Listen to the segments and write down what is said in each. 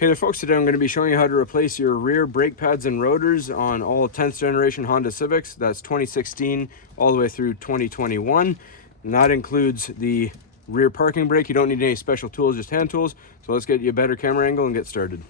Hey there folks, today I'm going to be showing you how to replace your rear brake pads and rotors on all 10th generation Honda Civics. That's 2016 all the way through 2021. And that includes the rear parking brake. You don't need any special tools, just hand tools. So let's get you a better camera angle and get started.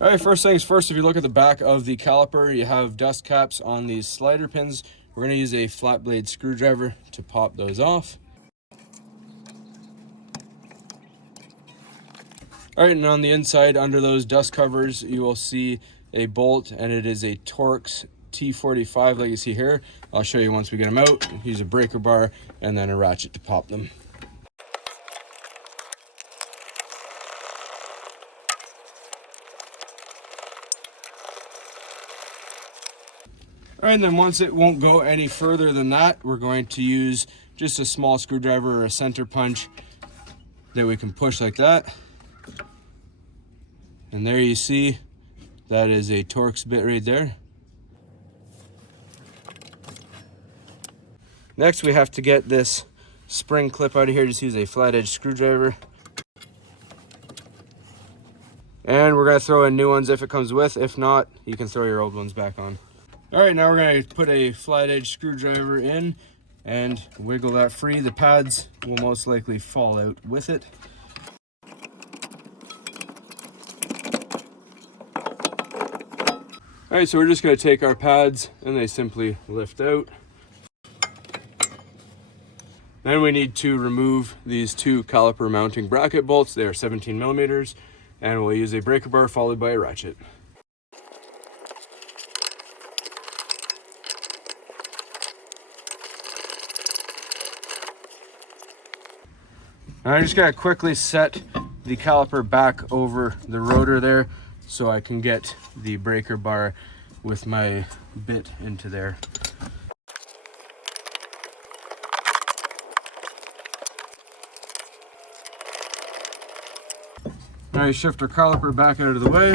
All right, first things first, if you look at the back of the caliper, you have dust caps on these slider pins. We're going to use a flat blade screwdriver to pop those off. All right, and on the inside, under those dust covers, you will see a bolt, and it is a Torx T45 like you see here. I'll show you once we get them out. Use a breaker bar and then a ratchet to pop them. All right, and then once it won't go any further than that, we're going to use just a small screwdriver or a center punch that we can push like that. And there you see, that is a Torx bit right there. Next, we have to get this spring clip out of here. Just use a flat edge screwdriver. And we're gonna throw in new ones if it comes with. If not, you can throw your old ones back on. All right, now we're gonna put a flat edge screwdriver in and wiggle that free. The pads will most likely fall out with it. All right, so we're just going to take our pads and they simply lift out. Then we need to remove these two caliper mounting bracket bolts. They are 17 millimeters, and we'll use a breaker bar followed by a ratchet. And I'm just going to quickly set the caliper back over the rotor there, so I can get the breaker bar with my bit into there. Now I shift our caliper back out of the way,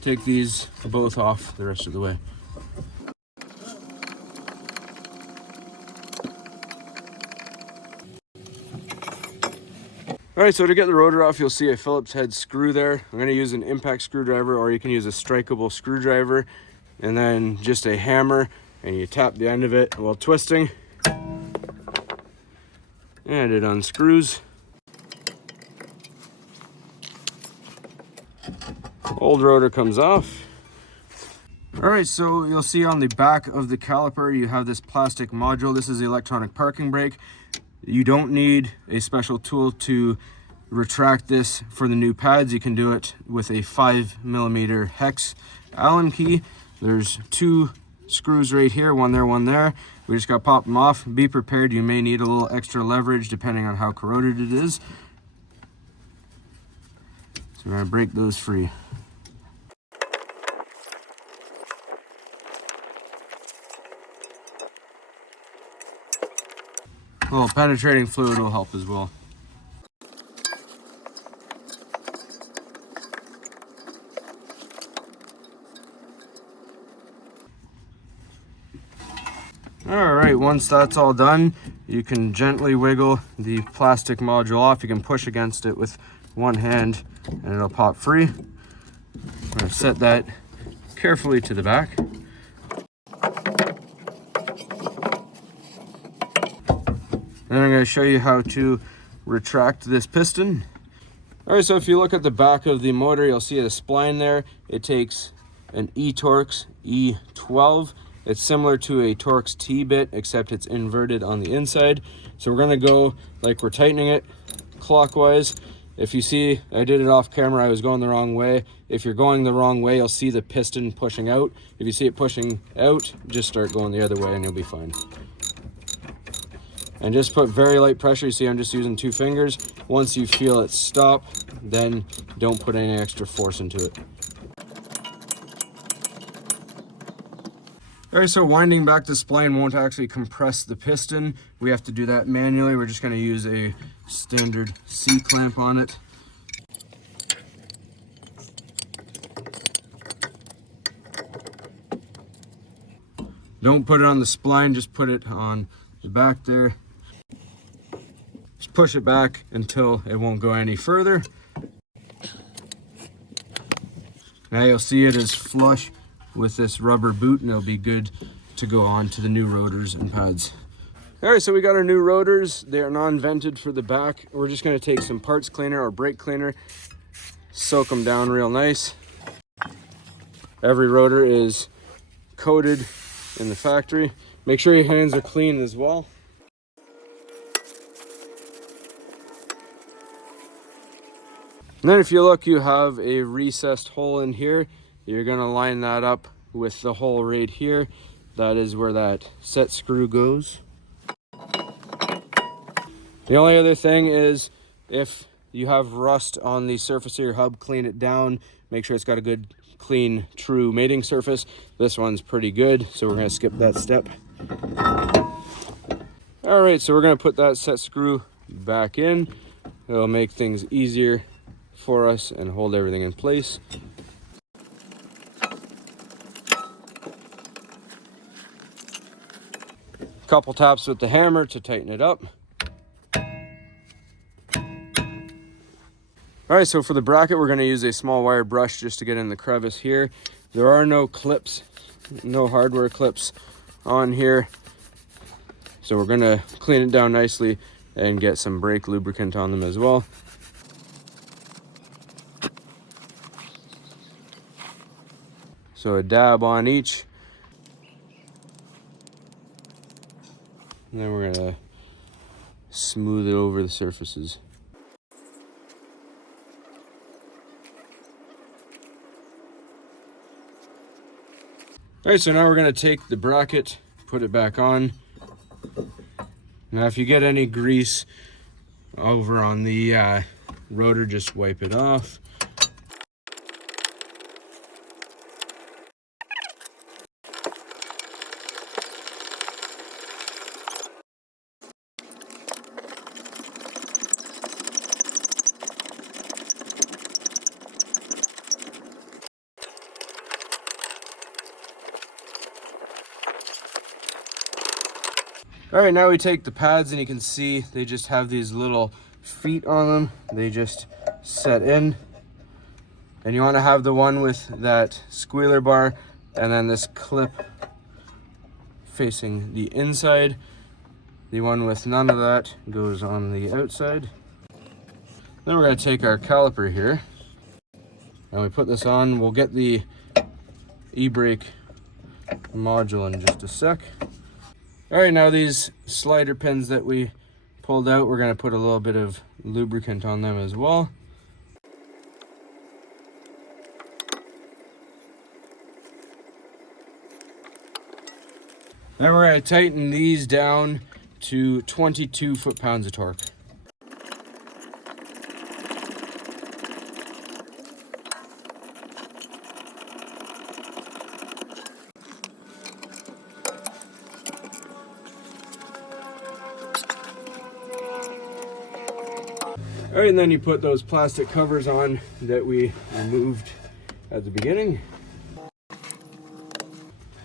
take these both off the rest of the way. All right, so to get the rotor off, you'll see a Phillips head screw there. I'm going to use an impact screwdriver, or you can use a strikeable screwdriver, and then just a hammer, and you tap the end of it while twisting, and it unscrews. Old rotor comes off. All right, so you'll see on the back of the caliper, you have this plastic module. This is the electronic parking brake. You don't need a special tool to retract this for the new pads. You can do it with a 5mm hex Allen key. There's two screws right here, one there, one there. We just got to pop them off. Be prepared, you may need a little extra leverage depending on how corroded it is. So we're going to break those free. A little penetrating fluid will help as well. All right, once that's all done, you can gently wiggle the plastic module off. You can push against it with one hand and it'll pop free. I'm going to set that carefully to the back. Then I'm going to show you how to retract this piston. All right, so if you look at the back of the motor, you'll see a spline there. It takes an Torx E12. It's similar to a Torx T-bit, except it's inverted on the inside. So we're going to go like we're tightening it clockwise. If you see, I did it off camera, I was going the wrong way. If you're going the wrong way, you'll see the piston pushing out. If you see it pushing out, just start going the other way and you'll be fine. And just put very light pressure. You see I'm just using 2 fingers. Once you feel it stop, then don't put any extra force into it. All right, so winding back the spline won't actually compress the piston. We have to do that manually. We're just going to use a standard C-clamp on it. Don't put it on the spline, just put it on the back there. Just push it back until it won't go any further. Now you'll see it is flush with this rubber boot, and it'll be good to go on to the new rotors and pads. All right, so we got our new rotors. They are non-vented for the back. We're just gonna take some parts cleaner or brake cleaner, soak them down real nice. Every rotor is coated in the factory. Make sure your hands are clean as well. And then if you look, you have a recessed hole in here. You're gonna line that up with the hole right here. That is where that set screw goes. The only other thing is, if you have rust on the surface of your hub, clean it down. Make sure it's got a good, clean, true mating surface. This one's pretty good, so we're gonna skip that step. All right, so we're gonna put that set screw back in. It'll make things easier for us and hold everything in place. Couple taps with the hammer to tighten it up. All right, so for the bracket, we're gonna use a small wire brush just to get in the crevice here. There are no clips, no hardware clips on here. So we're gonna clean it down nicely and get some brake lubricant on them as well. So a dab on each. And then we're gonna smooth it over the surfaces. All right, so now we're gonna take the bracket, put it back on. Now if you get any grease over on the rotor, just wipe it off. All right, now we take the pads, and you can see they just have these little feet on them. They just set in. And you want to have the one with that squealer bar and then this clip facing the inside. The one with none of that goes on the outside. Then we're going to take our caliper here and we put this on. We'll get the e-brake module in just a sec. All right, now these slider pins that we pulled out, we're gonna put a little bit of lubricant on them as well. Then we're gonna tighten these down to 22 foot-pounds of torque. All right, and then you put those plastic covers on that we removed at the beginning.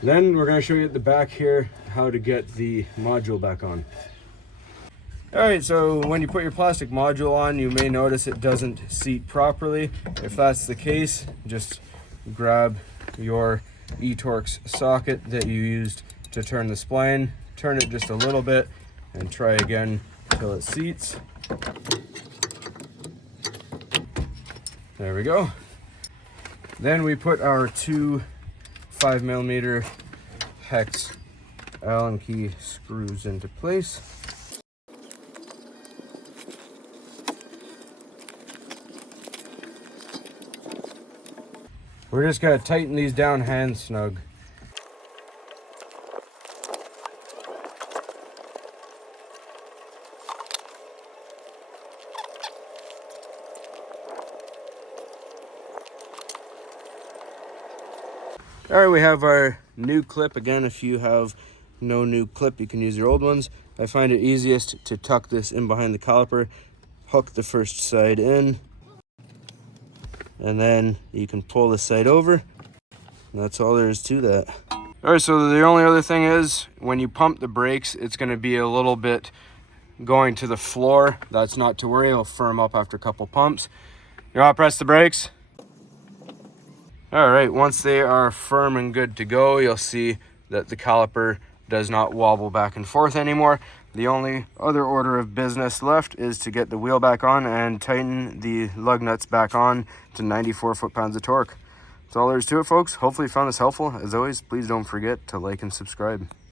Then we're going to show you at the back here how to get the module back on. All right, so when you put your plastic module on, you may notice it doesn't seat properly. If that's the case, just grab your e-Torx socket that you used to turn the spline, turn it just a little bit, and try again until it seats. There we go. Then we put our two 5mm hex Allen key screws into place. We're just gonna tighten these down hand snug. All right, we have our new clip. Again, if you have no new clip, you can use your old ones. I find it easiest to tuck this in behind the caliper, hook the first side in, and then you can pull the side over. And that's all there is to that. All right, so the only other thing is when you pump the brakes, it's gonna be a little bit going to the floor. That's not to worry, it'll firm up after a couple pumps. You wanna press the brakes? All right, once they are firm and good to go, you'll see that the caliper does not wobble back and forth anymore. The only other order of business left is to get the wheel back on and tighten the lug nuts back on to 94 foot-pounds of torque. That's all there is to it, folks. Hopefully you found this helpful. As always, please don't forget to like and subscribe.